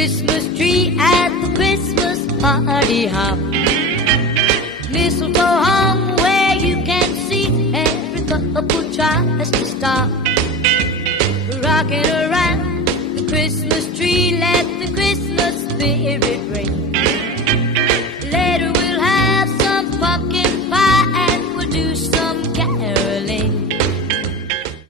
Christmas tree at the Christmas party hop. Mistletoe hung where you can see every couple tries to stop. Rocking around the Christmas tree, let the Christmas spirit ring.